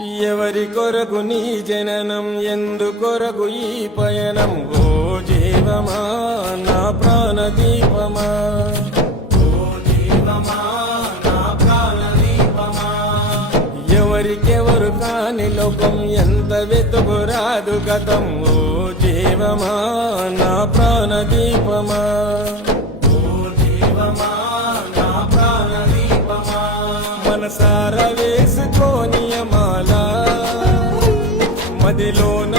ఎవరి కొరకు నీ జననం, ఎందు కొరకు ఈ పయనం? ఓ జీవమా నా ప్రాణదీపమా, ఓ జీవమా నా ప్రాణదీపమా. ఎవరికెవరు కాని లోకం, ఎంత వెతుకురాదు గతం. ఓ జీవమా నా ప్రాణదీపమా, ఓ జీవమా నా ప్రాణదీపమా. మనసార వేసుకోనియమాల మదిలోన